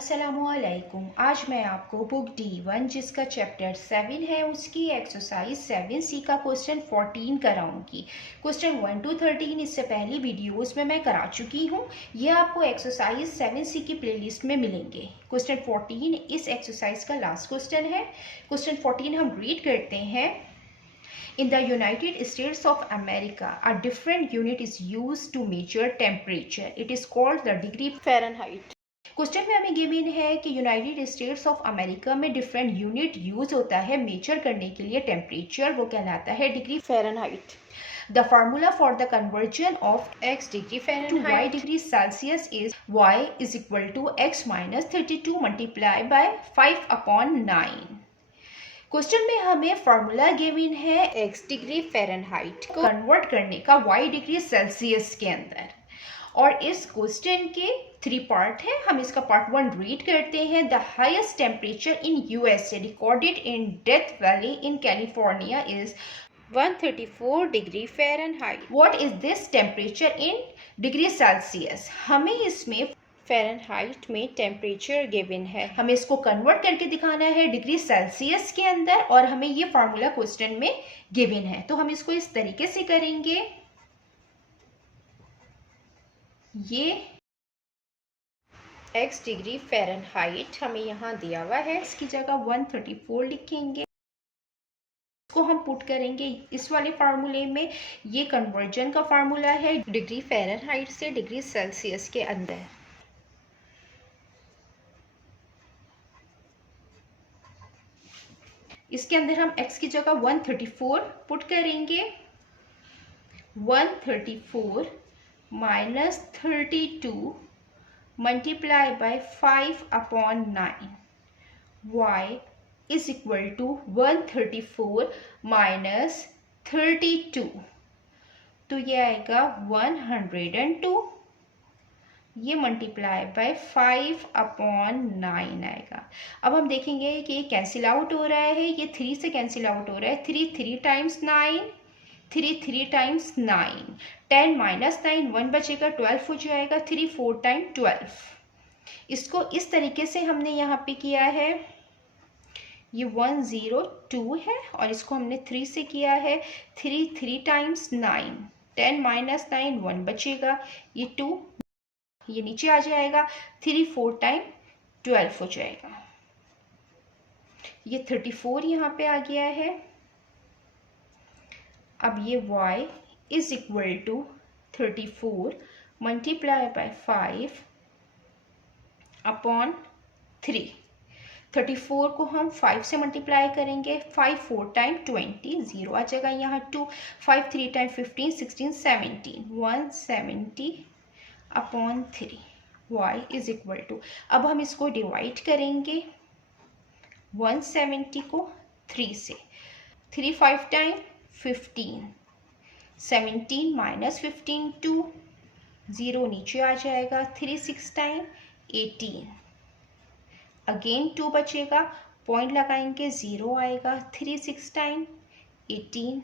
अस्सलामुअलैकुम। आज मैं आपको बुक D1 जिसका चैप्टर 7 है उसकी एक्सरसाइज 7C का क्वेश्चन 14 कराऊंगी। क्वेश्चन 1 to 13 इससे पहली वीडियोस में मैं करा चुकी हूँ। ये आपको एक्सरसाइज 7C की प्लेलिस्ट में मिलेंगे। क्वेश्चन 14 इस एक्सरसाइज का लास्ट क्वेश्चन है। क्वेश्चन 14 हम रीड करते हैं। In the United States of America, a different unit is used to measure temperature. It is called the degree Fahrenheit. Question में हमें गिवन है कि यूनाइटेड स्टेट्स ऑफ अमेरिका में डिफरेंट यूनिट यूज होता है मेजर करने के लिए टेम्परेचर, वो कहलाता है degree Fahrenheit. The formula for the conversion of x degree Fahrenheit to y degree Celsius is y is equal to x minus 32 multiplied by 5/9। Question में हमें फॉर्मूला गिवन है x डिग्री फ़ारेनहाइट को convert करने का y degree Celsius के अंदर, और इस क्वेश्चन के 3 पार्ट है। हम इसका पार्ट 1 रीड करते हैं। The highest temperature in USA recorded in death valley in California is 134 degree Fahrenheit. What is this temperature in degree Celsius? हमें इसमें फ़ारेनहाइट में टेम्परेचर गिवन है, हमें इसको कन्वर्ट करके दिखाना है डिग्री सेल्सियस के अंदर, और हमें ये फार्मूला क्वेश्चन में गिवन है। तो हम इसको इस तरीके से करेंगे। ये x डिग्री फ़ारेनहाइट हमें यहाँ दिया हुआ है, इसकी जगह 134 लिखेंगे। इसको हम पुट करेंगे इस वाले फार्मूले में। ये कन्वर्जन का फार्मूला है डिग्री फ़ारेनहाइट से डिग्री सेल्सियस के अंदर। इसके अंदर हम x की जगह 134 पुट करेंगे। 134 minus 32 multiply by 5/9 y is equal to 134 minus 32, तो ये आएगा 102। ये मल्टीप्लाई बाय 5/9 आएगा। अब हम देखेंगे कि ये कैंसिल आउट हो रहा है, ये 3 से कैंसिल आउट हो रहा है। 3 3 टाइम्स 9, 3 3 टाइम्स 9, 10 माइनस 9 1 बचेगा, 12 हो जाएगा। 3 4 टाइम 12। इसको इस तरीके से हमने यहाँ पे किया है। ये 102 है और इसको हमने 3 से किया है। 3 3 टाइम्स 9, 10 माइनस 9 1 बचेगा, ये 2, ये नीचे आ जाएगा। 3 4 टाइम 12 हो जाएगा। ये 34 यहाँ पे आ गया है। अब ये y is equal to 34 multiply by 5/3। 34 को हम 5 से मल्टीप्लाई करेंगे। 5 4 टाइम 20, 0 आ जाएगा यहाँ 2। 5 3 time 15 16 17, 170/3 y is equal to. अब हम इसको डिवाइड करेंगे 170 को 3 से। 3 5 टाइम 15, 17 माइनस 15 2, 0 नीचे आ जाएगा। 3 6 टाइम 18, अगेन 2 बचेगा, पॉइंट लगाएंगे, 0 आएगा। 3 6 टाइम 18,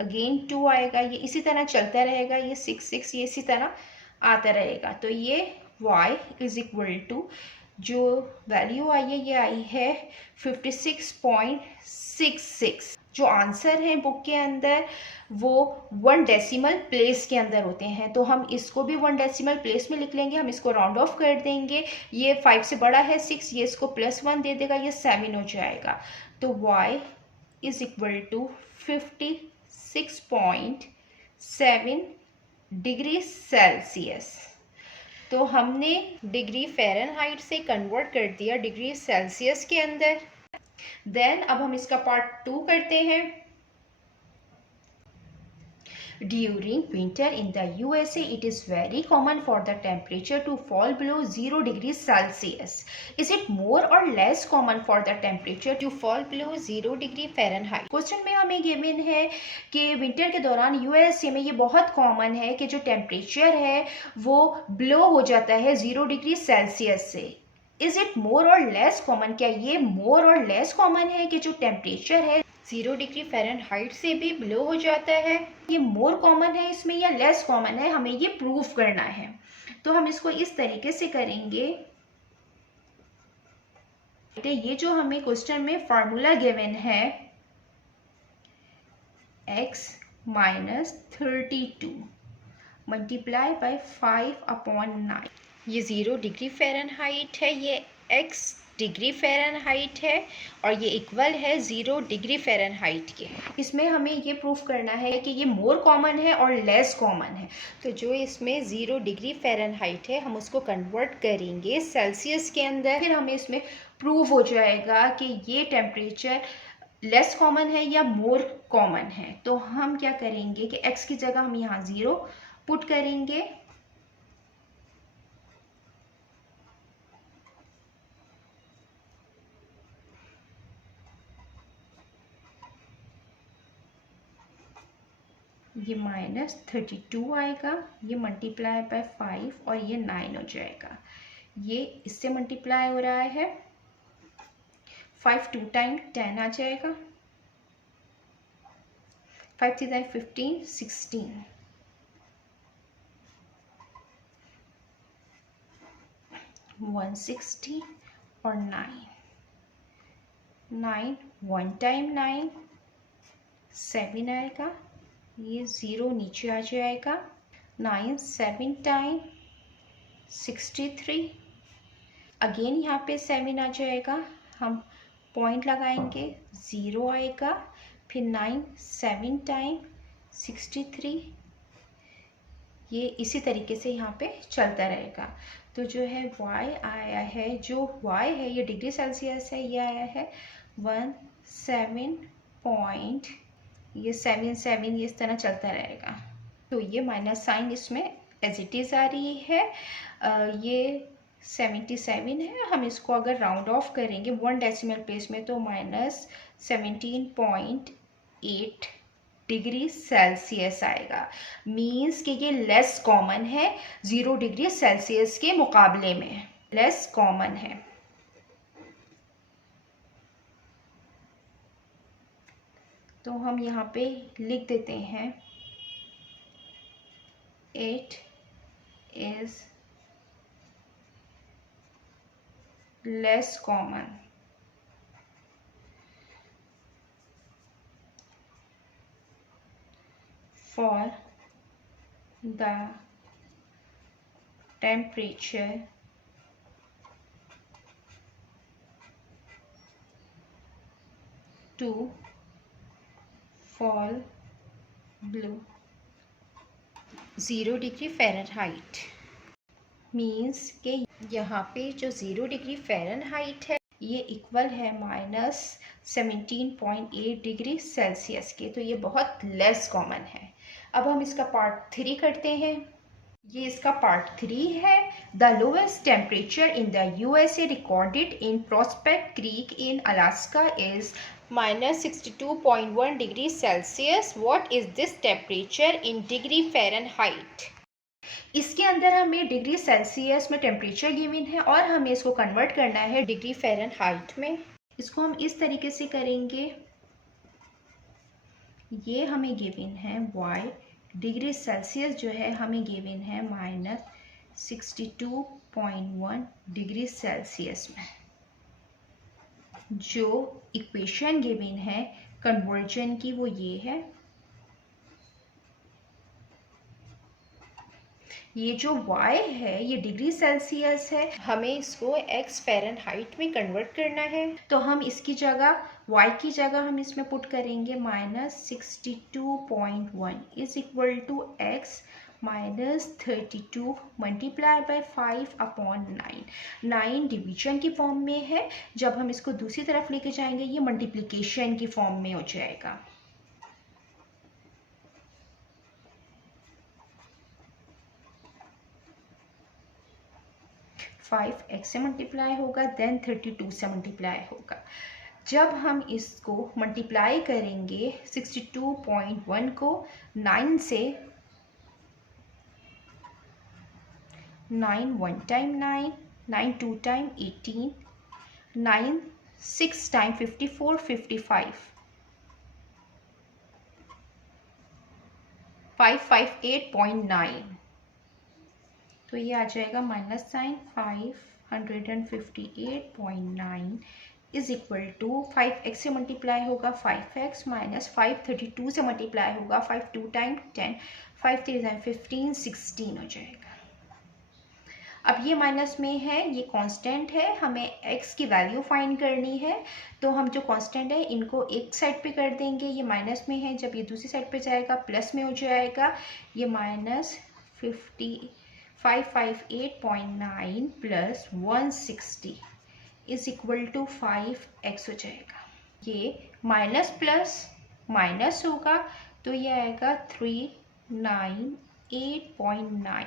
अगेन 2 आएगा। ये इसी तरह चलता रहेगा, ये 6 6 ये इसी तरह आता रहेगा। तो ये y इज इक्वल टू जो वैल्यू आई है ये आई है 56.66। जो आंसर है बुक के अंदर वो 1 डेसिमल प्लेस के अंदर होते हैं, तो हम इसको भी 1 डेसिमल प्लेस में लिख लेंगे। हम इसको राउंड ऑफ कर देंगे। ये 5 से बड़ा है 6, ये इसको +1 दे देगा, ये 7 हो जाएगा। तो y is equal to 56.7 degree Celsius. तो हमने डिग्री फ़ारेनहाइट से कन्वर्ट कर दिया डिग्री सेल्सियस के अंदर। देन अब हम इसका पार्ट 2 करते हैं। During winter in the USA, it is very common for the temperature to fall below 0 degrees Celsius. Is it more or less common for the temperature to fall below 0 degree Fahrenheit? Question में हमें given है कि winter के दौरान USA में ये बहुत common है कि जो टेम्परेचर है वो बिलो हो जाता है 0 डिग्री सेल्सियस से। इज इट मोर और लेस कॉमन? क्या ये मोर और लेस कॉमन है कि जो टेम्परेचर है 0 डिग्री फ़ारेनहाइट से भी बिलो हो जाता है? ये मोर कॉमन है इसमें या लेस कॉमन है, हमें ये प्रूफ करना है। तो हम इसको इस तरीके से करेंगे। ये जो हमें क्वेश्चन में फार्मूला गिवन है x माइनस 32 मल्टीप्लाई बाय 5/9, ये 0 डिग्री फ़ारेनहाइट है, ये x डिग्री फ़ारेनहाइट है और ये इक्वल है 0 डिग्री फ़ारेनहाइट के। इसमें हमें ये प्रूफ करना है कि ये मोर कॉमन है और लेस कॉमन है। तो जो इसमें 0 डिग्री फ़ारेनहाइट है हम उसको कन्वर्ट करेंगे सेल्सियस के अंदर, फिर हमें इसमें प्रूव हो जाएगा कि ये टेम्परेचर लेस कॉमन है या मोर कॉमन है। तो हम क्या करेंगे कि x की जगह हम यहाँ 0 पुट करेंगे, ये माइनस 32 आएगा, ये मल्टीप्लाई बाय 5 और ये 9 हो जाएगा। ये इससे मल्टीप्लाई हो रहा है, 5 2 टाइम 10 आ जाएगा, 5 3 15 16, 160 और 9 1 टाइम 9 7 आएगा, ये 0 नीचे आ जाएगा, 9 7 टाइम 63, अगेन यहाँ पे 7 आ जाएगा, हम पॉइंट लगाएंगे 0 आएगा, फिर 9 7 टाइम 63, ये इसी तरीके से यहाँ पे चलता रहेगा। तो जो है y आया है, जो y है ये डिग्री सेल्सियस है, ये आया है 17 पॉइंट, ये 7 7 ये इस तरह चलता रहेगा। तो ये माइनस साइन इसमें एज इट इज़ आ रही है, ये 77 है, हम इसको अगर राउंड ऑफ करेंगे 1 डेसिमल प्लेस में तो माइनस 17.8 डिग्री सेल्सियस आएगा। मीन्स कि ये लेस कॉमन है 0 डिग्री सेल्सियस के मुकाबले में, लेस कॉमन है। तो हम यहाँ पे लिख देते हैं 8 is less common for the temperature to fall below 0 degree Fahrenheit. Means कि यहाँ पे जो 0 डिग्री फ़ारेनहाइट है ये इक्वल है माइनस 17.8 डिग्री सेल्सियस के, तो ये बहुत लेस कॉमन है। अब हम इसका पार्ट 3 करते हैं। ये इसका पार्ट 3 है। The lowest temperature in the USA recorded in prospect creek in Alaska is minus 62.1 degree Celsius. What is this temperature in degree Fahrenheit? इसके अंदर हमें डिग्री सेल्सियस में टेम्परेचर गिवन है और हमें इसको कन्वर्ट करना है डिग्री फ़ारेनहाइट में। इसको हम इस तरीके से करेंगे, ये हमें गिवन है y, डिग्री सेल्सियस जो है हमें गिवन है माइनस 62.1 डिग्री सेल्सियस में। जो इक्वेशन गिवन है कन्वर्जन की वो ये है। ये जो y है ये डिग्री सेल्सियस है, हमें इसको x फ़ारेनहाइट में कन्वर्ट करना है। तो हम इसकी जगह y की जगह हम इसमें पुट करेंगे minus 62.1 is equal to x minus 32 multiply by 5/9। 9 division की फॉर्म में है, जब हम इसको दूसरी तरफ लेके जाएंगे ये मल्टीप्लिकेशन की फॉर्म में हो जाएगा। 5x से मल्टीप्लाई होगा, देन 32 से मल्टीप्लाई होगा। जब हम इसको मल्टीप्लाई करेंगे 62.1 को 9 से, 9 1 टाइम 9, 9 2 टाइम 18, 9 6 टाइम 54 55, 558.9, तो ये आ जाएगा minus sign 558.9 is equal to 5x से मल्टीप्लाई होगा 5x माइनस 532 से मल्टीप्लाई होगा 5 2 टाइम 10 5 3 15 16 हो जाएगा। अब ये माइनस में है, ये कांस्टेंट है, हमें x की वैल्यू फाइंड करनी है। तो हम जो कांस्टेंट है इनको एक साइड पे कर देंगे, ये माइनस में है, जब ये दूसरी साइड पे जाएगा प्लस में हो जाएगा। ये minus 558.9 plus 160 is equal to 5x हो जाएगा। ये माइनस प्लस माइनस होगा तो ये आएगा 398.9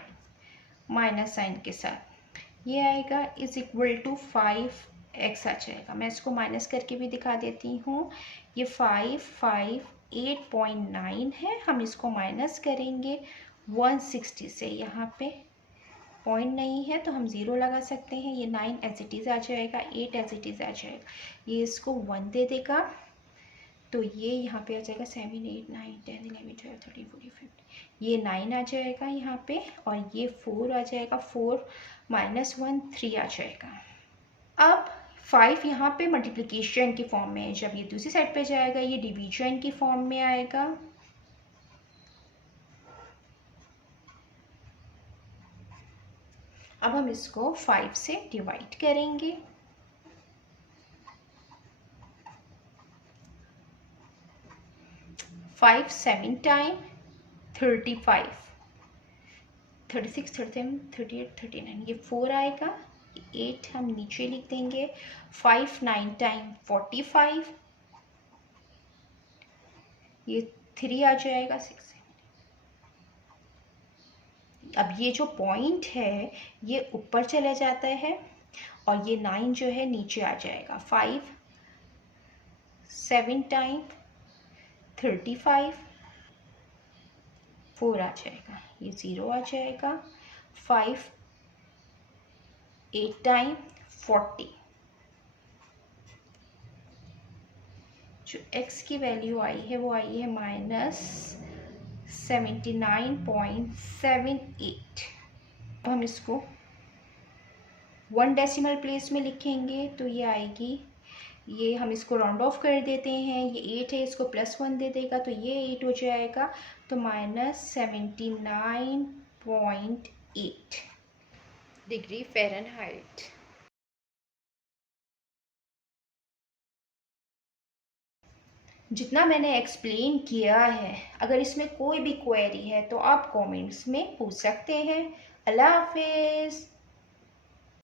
माइनस साइन के साथ, ये आएगा इज इक्वल टू 5x आ जाएगा। मैं इसको माइनस करके भी दिखा देती हूँ। ये 558.9 है, हम इसको माइनस करेंगे 160 से, यहाँ पे पॉइंट नहीं है तो हम 0 लगा सकते हैं। ये 9 एज इट इज़ आ जाएगा, 8 एज इट इज़ आ जाएगा, ये इसको 1 दे देगा तो ये यहाँ पे आ जाएगा 7 8 9 10 11 12 13 14 15, ये 9 आ जाएगा यहाँ पे, और ये 4 आ जाएगा, 4 माइनस 1 3 आ जाएगा। अब 5 यहाँ पे मल्टीप्लिकेशन की फॉर्म में है, जब ये दूसरी साइड पे जाएगा ये डिवीजन की फॉर्म में आएगा। अब हम इसको 5 से डिवाइड करेंगे। 5 7 टाइम 35 36 37 38 39, ये 4 आएगा, 8 हम नीचे लिख देंगे। 5 9 टाइम 45, ये 3 आ जाएगा 6। अब ये जो पॉइंट है ये ऊपर चला जाता है और ये 9 जो है नीचे आ जाएगा। 5 7 टाइम 35, 4 आ जाएगा, ये 0 आ जाएगा। 5 8 टाइम 40, जो x की वैल्यू आई है वो आई है माइनस 79.78। हम इसको 1 डेसिमल प्लेस में लिखेंगे तो ये आएगी, ये हम इसको राउंड ऑफ कर देते हैं, ये 8 है, इसको +1 दे देगा तो ये 8 हो जाएगा, तो माइनस 79.8 डिग्री फ़ारेनहाइट। जितना मैंने एक्सप्लेन किया है, अगर इसमें कोई भी क्वेरी है तो आप कमेंट्स में पूछ सकते हैं। अल्लाह हाफिज़।